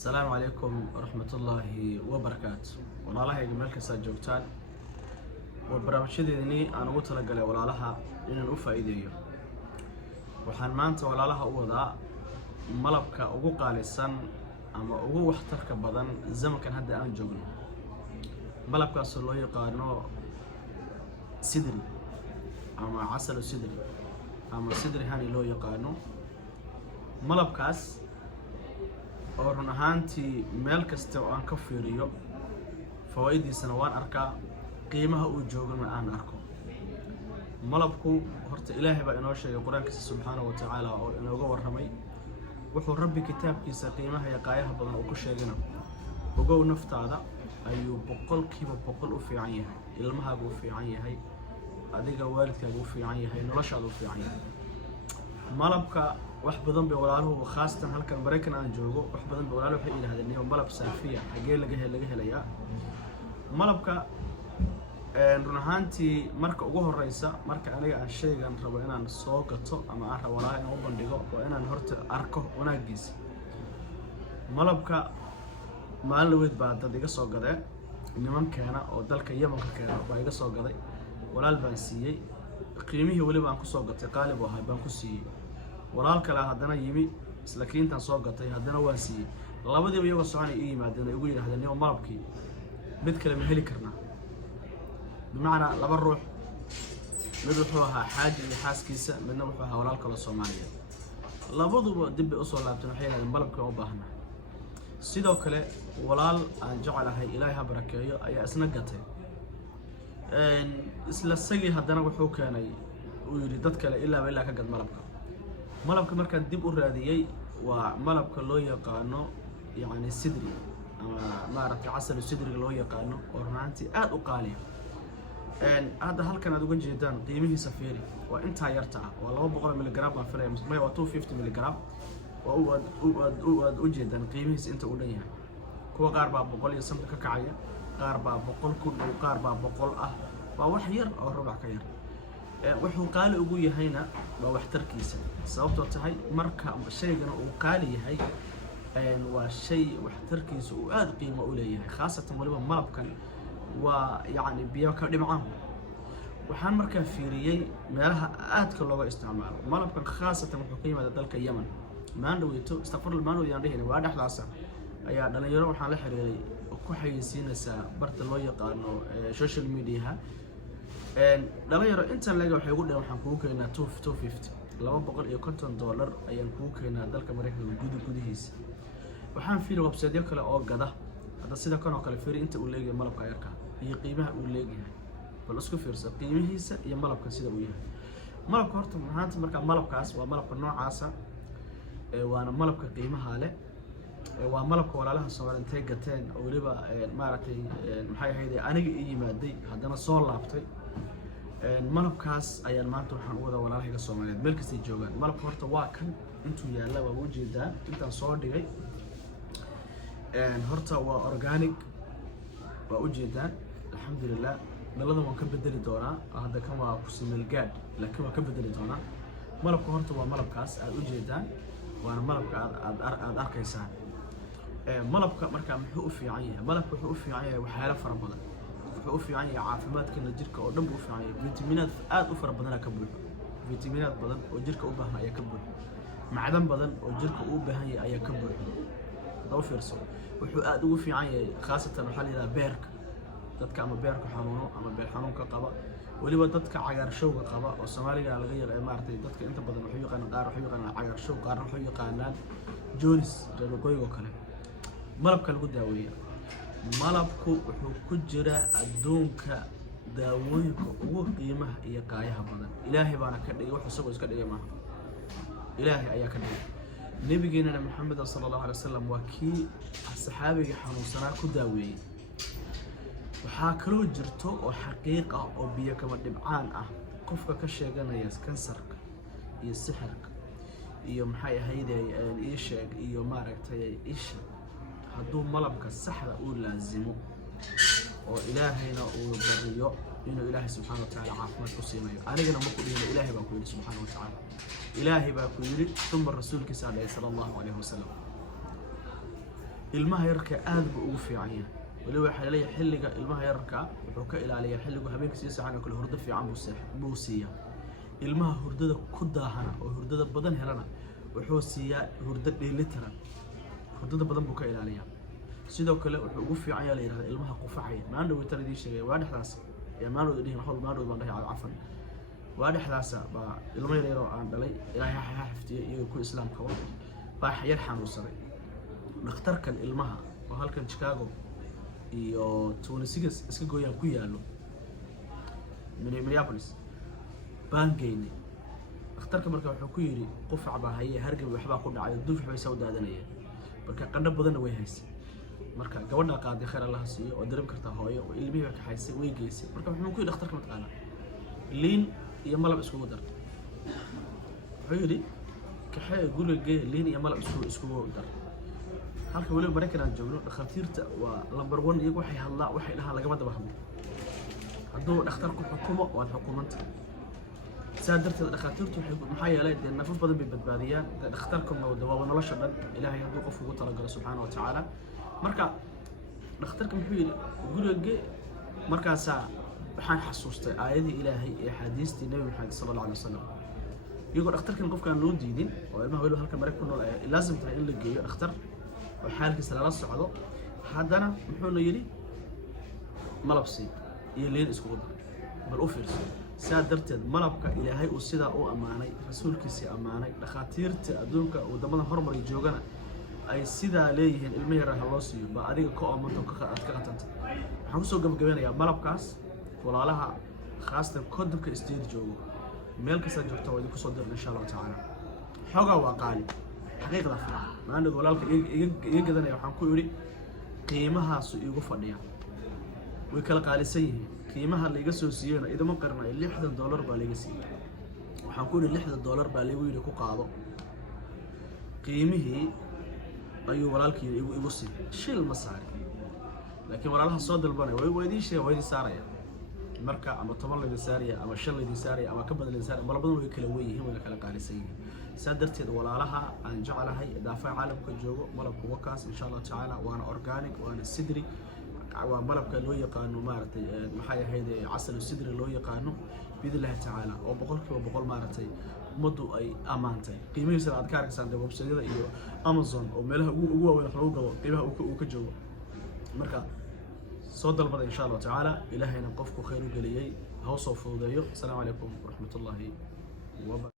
السلام عليكم ورحمة الله وبركاته. والله جمال كساد جوكتان وبرامجيني أنا قلت لك قال ولا لها إن الأفائدية وحن مانت ولا لها أوضاع ملبك أو قالسان أما أو واحترك بدن زمن كان هذا أنا جوجنا ملبك أصله يقارنه سدري أما عسل سدري أما سدري هاني لو يقارنه ملبكاس oo run ahaantii meel kasta oo aan ka fiiriyo fawaa'idiisana waan arkaa qiimaha uu joogana aan arko malabku horta ilaahay baa inoo sheegay quraankiisa subhanahu wa ta'ala oo inooga warramay wuxuu rabbi kitaabkiisa qiimaha iyo qaayaha badan uu ku sheegana ogow naftaada ayuu boqolkiiba boqol u fiican yahay ilmahaagu u fiican yahay adiga waalidkaagu u fiican yahay noloshaadu u fiican yahay malabka wax badan bay walaaluhu khaasatan halkan Mareykan aan joogo wax badan bay walaaluhu waxay yiraahdeen malab saafiya xagee laga helayaa malabka run ahaantii marka ugu horeysa marka aniga aan sheegan rabo inaan soo gato ama aan rabo walaa inaan u bandhigo waa inaan horta arko wanaagiisa malabka maalweed baa dad iga soo gaday nimankeena oo dalka Yemen ka keena baa iga soo gaday walaal baan siiyay qiimihii wali baan ku soo gatay qaalib oo baan ku siiyay walaal kale haddana yimi isla kiintan soo gatay haddana waan siiyay labadiiba iyaga soconay ii yimaadeen igu yiraahdeen niyo malabkii mid kale ma heli karnaa bimacna laba ruux mid wuxuu ahaa xaaji iyo xaaskiisa midna wuxuu ahaa walaal kale Soomaaliyeed labaduba dib u soo laabteen waxay yiraahdeen malabka u baahnaa sidoo kale walaal aan jecelahay ilaahay ha barakeeyo ayaa isna gatay isla sagii haddana wuxuu keenay uu yiri dad kale ilaa ka gad malabka markaan dib u raadiyay waa malabka loo yaqaano yani sidri ama maaragtay casal sidri loo yaqaano oo runtii aad u qaaliya hadda halkan aad uga jeedaan qiimihiisa fiiri waa inta yarta ah waa 200 mg baan filay ma waa 250 mg oo u jeedaan qiimihiisa inta uu dhan yahay kuwa qaar baa 100 iyo something ka kacaya qaar baa 100 ku dhow qaar baa 100 ah waa wax yar oo rubac ka yar wuxuu qaali ugu yahayna waa waxtarkiisa sababtoo tahay marka shaygan uu qaali yahay waa shay waxtarkiisa uu aad qiimo u leeyahay khaasatan waliba malabkan waa yani biyo ka dhimcaan waxaan markaa fiiriyay meelaha aadka looga isticmaalo malabkan khaasatan wuxuu ka yimaadaa dalka Yemen maandhaweyto istaqfar maandhow yaan dheheen waa dhaxlaasa ayaa dhalinyaro waxaan la xiriiray ku xayeysiinaysa barta loo yaqaano social media dhalinyaro inta laga waxay ugu dhawaan waxaan kugu keenaa $250 ayaan kugu keenaa dalka Mareykanka gudihiisa waxaan fiirin website kale oo gada hada sida kan oo kale fiiri inta uu leeyahay malabka yarka iyo qiimaha uu leeyahay bal isku fiirso qiimihiisa iyo malabka sida uu yahay malabka horta maanta marka malabkaas waa malabka noocaasa waana malabka qiimaha leh waa malabka walaalaha Soomaaliyeed intay gateen oo waliba maaragtay maxay ahayd aniga ii yimaaday haddana soo laabtay malabkaas ayaan maanta waxaan u wada walaalaha Soomaaliyeed meel kasta joogaan malabka horta waa kan intuu yaala waa u jeedaa intaan soo dhigay horta waa organic waa u jeedaan alxamdulillah dalada waan ka bedeli doonaa hadda kan waa ku simil gaad laakiin waan ka bedeli doonaa malabka horta waa malabkaas aad u jeedaan waana malabka aad arkaysaan malabka marka muxuu u fiican yahay malabka wuxuu u fiican yahay waxyaalo fara badan wuxuu u fiican yahay caafimaadka jirka oo dhan u fiican yahay fiitamiinad aad u fara badan ka buuxo fiitamiinad badan oo jirka u baahan ayaa ka buuxo macdan badan oo jirka u baahan yahay ayaa ka buuxo doo fiirso wuxuu aad ugu fiican yahay khaasatan waxa la yiraahdaa beerka dadka ama beerka xanuuno ama beer xanuunka qaba waliba dadka cagaarshowga qaba oo Soomaaliga laga yaqaan maartay dadka inta badan wuxuu yaqaan qaar wuxuu yaqaan cagaarshow qaar wuxuu yaqaanaan joris reerogoygo kale malabka lagu daaweeyo malabku wuxuu ku jira adduunka daawooyinka ugu qiimaha iyo qaayaha badan ilaahay baana ka dhigay wax isagoo iska dhigay maaha ilaahay ayaa ka dhigay nabigeena Muhammad sallallahu alayhi wasallam waa kii saxaabiga xanuunsanaa ku daaweeyay waxaa kaloo jirto oo xaqiiq ah oo biyo kama dhibcaan ah qofka ka sheeganaya kansarka iyo sixirka iyo maxay ahayd sheeg iyo maaragtay isha hadduu malabka saxda uu laazimo oo ilaahayna uu bariyo inuu ilaahay subhanahu wa ta'ala caafimaad ku siinayo anigana ma ku dhihin ilaahay baa ku yiri subhanahu wa ta'ala ilaahay baa ku yiri thumma rasuulkiisa sallallahu alayhi wasallam ilmaha yarka aad buu ugu fiican yahay waliba waxa leeyahay xilliga ilmaha yarka wuxuu ka ilaaliyaa xilligu habeenkii si saxan oo kale hurdo fiican buu siiyaa ilmaha hurdada ku daahana oo hurdada badan helana wuxuu siiyaa hurdo dheelitiran hurdada badan buu ka ilaaliyaa sidoo kale wuxuu ugu fiican yahay ilaahay ilmaha qufacaya maandhow taladii sheegay waa dhaxdaas maandhow dhihin hol maandhow baan dhahay cafan waa dhaxdaas baa ilmo yar oo aan dhalay ilaahay ha xifdiyo iyo ku islaamka baa yar xanuunsaday dhakhtarkan ilmaha oo halkan Chicago iyo 26 iska gooyaan ku yaalo Minneapolis baan geynay dhakhtarka marka wuxuu ku yiri qufac baa haye hargab waxba ku dhacay duuf waxbay soo daadanayeen marka qandho badan way haysay marka gabadha qaaday khayr Allah siiyo oo dareem kartaa hooyo oo ilmihiisa ka haysay way geysay marka wuxuu ku yiri dhakhtarka mataqaana liin iyo malab isku dar wuxuu yiri kaxay guriga liin iyo malab isku dar halka waliba Mareykanka joogno dhakhaatiirta waa number 1 iyagu waxay hadlaa waxay dhahaan laga wada bahmo hadduu dhakhtarku xukumo waa xukuumanta سادرت الدكاترة تحب محيا لا لأن نفس بدن بالبدبادية اختاركم ودوام nolosha dhan ilaahay hadduu qof ugu tala galo subhanahu wa ta'ala marka dhakhtarka muxuu yiri guriga markaas waxaan xasuustay aayadii ilaahay ee xadiistii nabi maxamed sallallahu alayhi wasallam iyagoo dhakhtarkan qofkaan loo diidin oo ilmaha waliba halka Mareykanka ku nool ay laazim tahay in la geeyo dhakhtar oo xaalkiisa lala socdo haddana muxuu yiri malabsi iyo leen isku dar bal u fiirso سادرتد ملابك إلهي وسيدا أو أماني رسولك سي أماني دخاتيرت أدونك ودمنا هرمر يجوجنا أي سيدا ليه المهر هلوسي بعدين كأ أمانتو كأتكلمت حمسو جبنا يا ملابكاس ولا لها خاصة كودك استيد جو ملك سجلت وديك صدر إن شاء الله تعالى حاجة واقعي حقيقة رفيعة ما عنده ولا لك يجدنا يا حنكو يوري قيمها سيجو فنيا وكلا قال سيه qiimaha la iga soo siiyay idama qarnay $60 baa laga siiyay waxaan ku yiri $60 baa lagu yiri ku qaado qiimihii ayuu walaalkii igu siiyay shil ma saari laakiin walaalaha soo dalbanay way weydii shay way saaraya marka ama 10 la saaraya ama 5 la saaraya ama ka badan la saaraya malabadan way kala weeyeen way kala qaalisan yihiin sadarteed walaalaha aan jecelahay daafac caalamka joogo malabku wakaas insha Allah taala waana organic waana sidri waa malabka loo yaqaano maartay maxay ahayd casal sidri loo yaqaano bidillah taala oo boqolkiiba maartay umadu ay amaantay qiimihiisa aad ka arkaysaan website-yada iyo Amazon oo meelaha ugu waaweyn lagu gabo qiimaha uu ka joogo marka soo dalbada insha Allah taala ilaahayna qofku khayr u galiyay ha soo fududeeyo assalamu alaykum wa rahmatullahi wa barakatuh